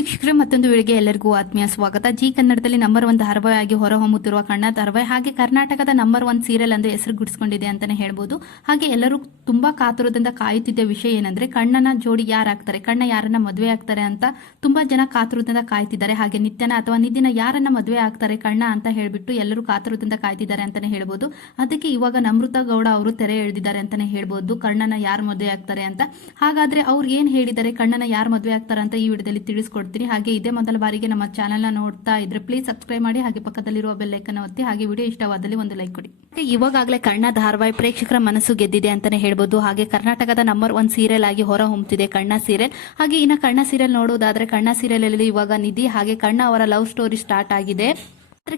ವೀಕ್ಷಕರೇ, ಮತ್ತೊಂದು ವೇಳೆಗೆ ಎಲ್ಲರಿಗೂ ಆತ್ಮೀಯ ಸ್ವಾಗತ. ಜಿ ಕನ್ನಡದಲ್ಲಿ ನಂಬರ್ 1 ಧಾರಾವಾಹಿ ಆಗಿ ಹೊರಹೊಮ್ಮುತ್ತಿರುವ ಕಣ್ಣ ಧಾರಾವಾಹಿ ಹಾಗೆ ಕರ್ನಾಟಕದ ನಂಬರ್ 1 ಸೀರಿಯಲ್ ಎಂದು ಹೆಸರು ಗುಡಿಸಿಕೊಂಡಿದೆ ಅಂತಾನೆ ಹೇಳ್ಬೋದು. ಹಾಗೆ ಎಲ್ಲರೂ ತುಂಬಾ ಕಾತುರದಿಂದ ಕಾಯುತ್ತಿದ್ದ ವಿಷಯ ಏನಂದ್ರೆ ಕಣ್ಣನ ಜೋಡಿ ಯಾರಾಗ್ತಾರೆ, ಕಣ್ಣ ಯಾರನ್ನ ಮದುವೆ ಆಗ್ತಾರೆ ಅಂತ ತುಂಬಾ ಜನ ಕಾತುರದಿಂದ ಕಾಯ್ತಿದ್ದಾರೆ. ಹಾಗೆ ನಿತ್ಯನ ಅಥವಾ ನಿಧಿನ ಯಾರನ್ನ ಮದುವೆ ಆಗ್ತಾರೆ ಕಣ್ಣ ಅಂತ ಹೇಳ್ಬಿಟ್ಟು ಎಲ್ಲರೂ ಕಾತುರದಿಂದ ಕಾಯ್ತಿದ್ದಾರೆ ಅಂತಾನೆ ಹೇಳ್ಬೋದು. ಅದಕ್ಕೆ ಇವಾಗ ನಮೃತ ಗೌಡ ಅವರು ತೆರೆ ಎಳೆದಿದ್ದಾರೆ ಅಂತಾನೆ ಹೇಳ್ಬೋದು, ಕಣ್ಣನ ಯಾರು ಮದುವೆ ಆಗ್ತಾರೆ ಅಂತ. ಹಾಗಾದ್ರೆ ಅವ್ರು ಏನ್ ಹೇಳಿದ್ದಾರೆ, ಕಣ್ಣನ ಯಾರು ಮದುವೆ ಆಗ್ತಾರೆ ಅಂತ ಈ ವಿಡಿಯೋದಲ್ಲಿ ತಿಳಿಸ್ಕೊಡ್ತೀನಿ. ಹಾಗೆ ಇದೇ ಮೊದಲ ಬಾರಿಗೆ ನಮ್ಮ ಚಾನೆಲ್ ನ ನೋಡ್ತಾ ಇದ್ರೆ ಪ್ಲೀಸ್ ಸಬ್ಸ್ಕ್ರೈಬ್ ಮಾಡಿ, ಹಾಗೆ ಪಕ್ಕದಲ್ಲಿರುವ ಬೆಲ್ ಐಕನ್ ಒತ್ತಿ, ಹಾಗೆ ವಿಡಿಯೋ ಇಷ್ಟವಾದಲ್ಲಿ ಒಂದು ಲೈಕ್ ಕೊಡಿ. ಇವಾಗಲೇ ಕಣ್ಣ ಧಾರಾವಾಹಿ ಪ್ರೇಕ್ಷಕರ ಮನಸ್ಸು ಗೆದ್ದಿದೆ ಅಂತಾನೆ ಹೇಳ್ಬೋದು. ಹಾಗೆ ಕರ್ನಾಟಕದ ನಂಬರ್ 1 ಸೀರಿಯಲ್ ಆಗಿ ಹೊರ ಹೊಮ್ಮುತ್ತಿದೆ ಕಣ್ಣ ಸೀರಿಯಲ್. ಹಾಗೆ ಇನ್ನ ಕಣ್ಣ ಸೀರಿಯಲ್ ನೋಡುವುದಾದ್ರೆ ಕಣ್ಣ ಸೀರಿಯಲ್ ಅಲ್ಲಿ ಇವಾಗ ನಿಧಿ ಹಾಗೆ ಕಣ್ಣ ಅವರ ಲವ್ ಸ್ಟೋರಿ ಸ್ಟಾರ್ಟ್ ಆಗಿದೆ.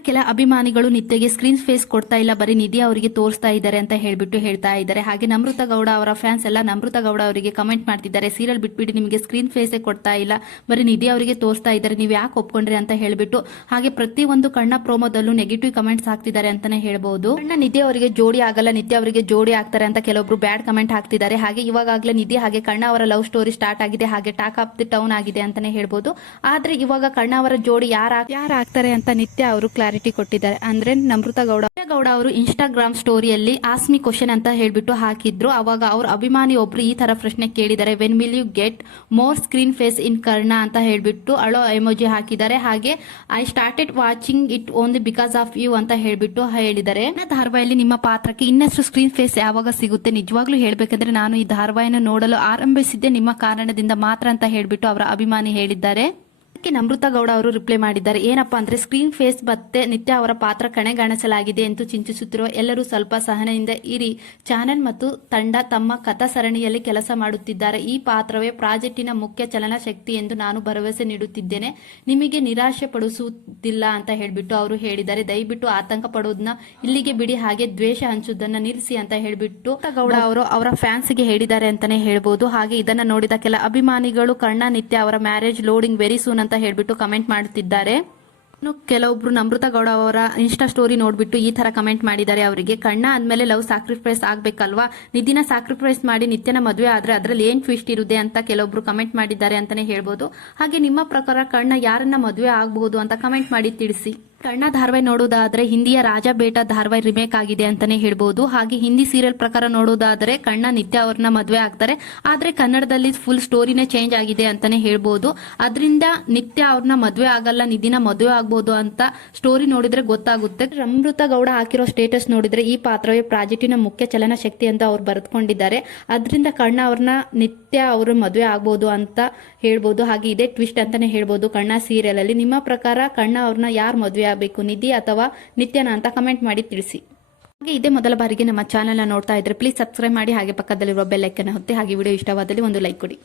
ಕೆಲ ಅಭಿಮಾನಿಗಳು ನಿತ್ಯಗೆ ಸ್ಕ್ರೀನ್ ಫೇಸ್ ಕೊಡ್ತಾ ಇಲ್ಲ, ಬರೀ ನಿಧಿ ಅವರಿಗೆ ತೋರಿಸ್ತಾ ಇದ್ದಾರೆ ಅಂತ ಹೇಳ್ಬಿಟ್ಟು ಹೇಳ್ತಾ ಇದ್ದಾರೆ. ಹಾಗೆ ನಮೃತ ಗೌಡ ಅವರ ಫ್ಯಾನ್ಸ್ ಎಲ್ಲ ನಮೃತ ಗೌಡ ಅವರಿಗೆ ಕಮೆಂಟ್ ಮಾಡ್ತಿದ್ದಾರೆ, ಸೀರಿಯಲ್ ಬಿಟ್ಬಿಟ್ಟು ನಿಮಗೆ ಸ್ಕ್ರೀನ್ ಫೇಸೇ ಕೊಡ್ತಾ ಇಲ್ಲ, ಬರೀ ನಿಧಿ ಅವರಿಗೆ ತೋರಿಸ್ತಾ ಇದ್ದಾರೆ, ನೀವು ಯಾಕೆ ಒಪ್ಕೊಂಡ್ರಿ ಅಂತ ಹೇಳ್ಬಿಟ್ಟು. ಹಾಗೆ ಪ್ರತಿ ಒಂದು ಕಣ್ಣ ಪ್ರೋಮೋದಲ್ಲೂ ನೆಗೆಟಿವ್ ಕಮೆಂಟ್ಸ್ ಹಾಕ್ತಿದ್ದಾರೆ ಅಂತಾನೆ ಹೇಳ್ಬಹುದು. ಕಣ್ಣ ನಿಧಿ ಅವರಿಗೆ ಜೋಡಿ ಆಗಲ್ಲ, ನಿತ್ಯ ಅವರಿಗೆ ಜೋಡಿ ಆಗ್ತಾರೆ ಅಂತ ಕೆಲವೊಬ್ರು ಬ್ಯಾಡ್ ಕಮೆಂಟ್ ಹಾಕ್ತಿದ್ದಾರೆ. ಹಾಗೆ ಇವಾಗಲೇ ನಿಧಿ ಹಾಗೆ ಕಣ್ಣ ಅವರ ಲವ್ ಸ್ಟೋರಿ ಸ್ಟಾರ್ಟ್ ಆಗಿದೆ, ಹಾಗೆ ಟಾಕ್ ಆಫ್ ದಿ ಟೌನ್ ಆಗಿದೆ ಅಂತಾನೆ ಹೇಳ್ಬಹುದು. ಆದ್ರೆ ಇವಾಗ ಕಣ್ಣ ಅವರ ಜೋಡಿ ಯಾರಾಗ್ತಾರೆ ಅಂತ ನಿತ್ಯ ಅವರು ಕ್ಲಾರಿಟಿ ಕೊಟ್ಟಿದ್ದಾರೆ. ಅಂದ್ರೆ ನಮೃತ ಗೌಡ ಅವರು ಇನ್ಸ್ಟಾಗ್ರಾಮ್ ಸ್ಟೋರಿಯಲ್ಲಿ ಆಸ್ಮಿ ಕ್ವಶನ್ ಅಂತ ಹೇಳ್ಬಿಟ್ಟು ಹಾಕಿದ್ರು. ಅವಾಗ ಅವ್ರ ಅಭಿಮಾನಿ ಒಬ್ರು ಈ ತರ ಪ್ರಶ್ನೆ ಕೇಳಿದ್ದಾರೆ, when will you get more screen face in Karna ಅಂತ ಹೇಳ್ಬಿಟ್ಟು ಅಳೋ ಎಮೋಜಿ ಹಾಕಿದ್ದಾರೆ. ಹಾಗೆ I started watching it only because of you ಅಂತ ಹೇಳ್ಬಿಟ್ಟು ಹೇಳಿದ್ದಾರೆ. ಧಾರಾವಾಹಿಯಲ್ಲಿ ನಿಮ್ಮ ಪಾತ್ರಕ್ಕೆ ಇನ್ನಷ್ಟು ಸ್ಕ್ರೀನ್ ಫೇಸ್ ಯಾವಾಗ ಸಿಗುತ್ತೆ, ನಿಜವಾಗ್ಲೂ ಹೇಳ್ಬೇಕಂದ್ರೆ ನಾನು ಈ ಧಾರಾವಾಹಿನ ನೋಡಲು ಆರಂಭಿಸಿದ್ದೆ ನಿಮ್ಮ ಕಾರಣದಿಂದ ಮಾತ್ರ ಅಂತ ಹೇಳ್ಬಿಟ್ಟು ಅವರ ಅಭಿಮಾನಿ ಹೇಳಿದ್ದಾರೆ. ನಮೃತ ಗೌಡ ಅವರು ರಿಪ್ಲೈ ಮಾಡಿದ್ದಾರೆ, ಏನಪ್ಪಾ ಅಂದ್ರೆ ಸ್ಕ್ರೀನ್ ಫೇಸ್ ಮತ್ತೆ ನಿತ್ಯ ಅವರ ಪಾತ್ರ ಕಣಗಾಣಿಸಲಾಗಿದೆ ಎಂದು ಚಿಂತಿಸುತ್ತಿರುವ ಎಲ್ಲರೂ ಸ್ವಲ್ಪ ಸಹನೆಯಿಂದ ಇರಿ. ಚಾನೆಲ್ ಮತ್ತು ತಂಡ ತಮ್ಮ ಕಥಾ ಸರಣಿಯಲ್ಲಿ ಕೆಲಸ ಮಾಡುತ್ತಿದ್ದಾರೆ. ಈ ಪಾತ್ರವೇ ಪ್ರಾಜೆಕ್ಟಿನ ಮುಖ್ಯ ಚಲನ ಶಕ್ತಿ ಎಂದು ನಾನು ಭರವಸೆ ನೀಡುತ್ತಿದ್ದೇನೆ, ನಿಮಗೆ ನಿರಾಶೆ ಪಡಿಸುವುದಿಲ್ಲ ಅಂತ ಹೇಳ್ಬಿಟ್ಟು ಅವರು ಹೇಳಿದ್ದಾರೆ. ದಯವಿಟ್ಟು ಆತಂಕ ಪಡುವುದನ್ನ ಇಲ್ಲಿಗೆ ಬಿಡಿ, ಹಾಗೆ ದ್ವೇಷ ಹಂಚುವುದನ್ನ ನಿಲ್ಲಿಸಿ ಅಂತ ಹೇಳ್ಬಿಟ್ಟು ಗೌಡ ಅವರು ಅವರ ಫ್ಯಾನ್ಸ್ಗೆ ಹೇಳಿದ್ದಾರೆ ಅಂತಾನೆ ಹೇಳ್ಬೋದು. ಹಾಗೆ ಇದನ್ನ ನೋಡಿದ ಕೆಲ ಅಭಿಮಾನಿಗಳು ಕಣ್ಣ ನಿತ್ಯ ಅವರ ಮ್ಯಾರೇಜ್ ಲೋಡಿಂಗ್ ವೆರಿ ಸೂನ್ ಅಂತ ಹೇಳ್ಬಿಟ್ಟು ಕಮೆಂಟ್ ಮಾಡುತ್ತಿದ್ದಾರೆ. ಕೆಲವೊಬ್ರು ನಮೃತ ಗೌಡ ಅವರ ಇನ್ಸ್ಟಾ ಸ್ಟೋರಿ ನೋಡ್ಬಿಟ್ಟು ಈ ತರ ಕಮೆಂಟ್ ಮಾಡಿದ್ದಾರೆ, ಅವರಿಗೆ ಕಣ್ಣ ಅಂದ್ಮೇಲೆ ಲವ್ ಸ್ಯಾಕ್ರಿಫೈಸ್ ಆಗ್ಬೇಕಲ್ವಾ, ನಿಧಿನ ಸ್ಯಾಕ್ರಿಫೈಸ್ ಮಾಡಿ ನಿತ್ಯನ ಮದುವೆ ಆದ್ರೆ ಅದ್ರಲ್ಲಿ ಏನ್ ಟ್ವಿಸ್ಟ್ ಇರುತ್ತೆ ಅಂತ ಕೆಲವೊಬ್ರು ಕಮೆಂಟ್ ಮಾಡಿದ್ದಾರೆ ಅಂತಾನೆ ಹೇಳ್ಬೋದು. ಹಾಗೆ ನಿಮ್ಮ ಪ್ರಕಾರ ಕಣ್ಣ ಯಾರನ್ನ ಮದುವೆ ಆಗಬಹುದು ಅಂತ ಕಮೆಂಟ್ ಮಾಡಿ ತಿಳಿಸಿ. ಕಣ್ಣ ಧಾರಾವಾಹಿ ನೋಡುವುದಾದ್ರೆ ಹಿಂದಿಯ ರಾಜ ಬೇಟ ಧಾರಾವಾಹಿ ರಿಮೇಕ್ ಆಗಿದೆ ಅಂತಾನೆ ಹೇಳ್ಬೋದು. ಹಾಗೆ ಹಿಂದಿ ಸೀರಿಯಲ್ ಪ್ರಕಾರ ನೋಡುವುದಾದ್ರೆ ಕಣ್ಣ ನಿತ್ಯ ಅವ್ರನ್ನ ಮದುವೆ ಆಗ್ತಾರೆ, ಆದ್ರೆ ಕನ್ನಡದಲ್ಲಿ ಫುಲ್ ಸ್ಟೋರಿನೇ ಚೇಂಜ್ ಆಗಿದೆ ಅಂತಾನೆ ಹೇಳ್ಬೋದು. ಅದರಿಂದ ನಿತ್ಯ ಅವ್ರನ್ನ ಮದುವೆ ಆಗಲ್ಲ, ನಿಧಿನ ಮದುವೆ ಆಗ್ಬಹುದು ಅಂತ ಸ್ಟೋರಿ ನೋಡಿದ್ರೆ ಗೊತ್ತಾಗುತ್ತೆ. ನಮೃತ ಗೌಡ ಹಾಕಿರೋ ಸ್ಟೇಟಸ್ ನೋಡಿದ್ರೆ ಈ ಪಾತ್ರವೇ ಪ್ರಾಜೆಕ್ಟಿನ ಮುಖ್ಯ ಚಲನ ಶಕ್ತಿ ಅಂತ ಅವ್ರು ಬರೆದುಕೊಂಡಿದ್ದಾರೆ. ಅದರಿಂದ ಕಣ್ಣ ಅವ್ರನ್ನ ನಿತ್ಯ ಅವರು ಮದುವೆ ಆಗ್ಬಹುದು ಅಂತ ಹೇಳ್ಬೋದು. ಹಾಗೆ ಇದೇ ಟ್ವಿಸ್ಟ್ ಅಂತಾನೆ ಹೇಳ್ಬೋದು ಕಣ್ಣ ಸೀರಿಯಲ್ ಅಲ್ಲಿ. ನಿಮ್ಮ ಪ್ರಕಾರ ಕಣ್ಣ ಅವ್ರನ್ನ ಯಾರು ಮದುವೆ ಆಗಬೇಕು, ನಿಧಿ ಅಥವಾ ನಿತ್ಯನ ಅಂತ ಕಮೆಂಟ್ ಮಾಡಿ ತಿಳಿಸಿ. ಹಾಗೆ ಇದೇ ಮೊದಲ ಬಾರಿಗೆ ನಮ್ಮ ಚಾನೆಲ್ ನೋಡ್ತಾ ಇದ್ರೆ ಪ್ಲೀಸ್ ಸಬ್ಸ್ಕ್ರೈಬ್ ಮಾಡಿ, ಹಾಗೆ ಪಕ್ಕದಲ್ಲಿರುವ ಬೆಲ್ ಐಕನ್ ಒತ್ತಿ, ಹಾಗೆ ವಿಡಿಯೋ ಇಷ್ಟವಾದಲ್ಲಿ ಒಂದು ಲೈಕ್ ಕೊಡಿ.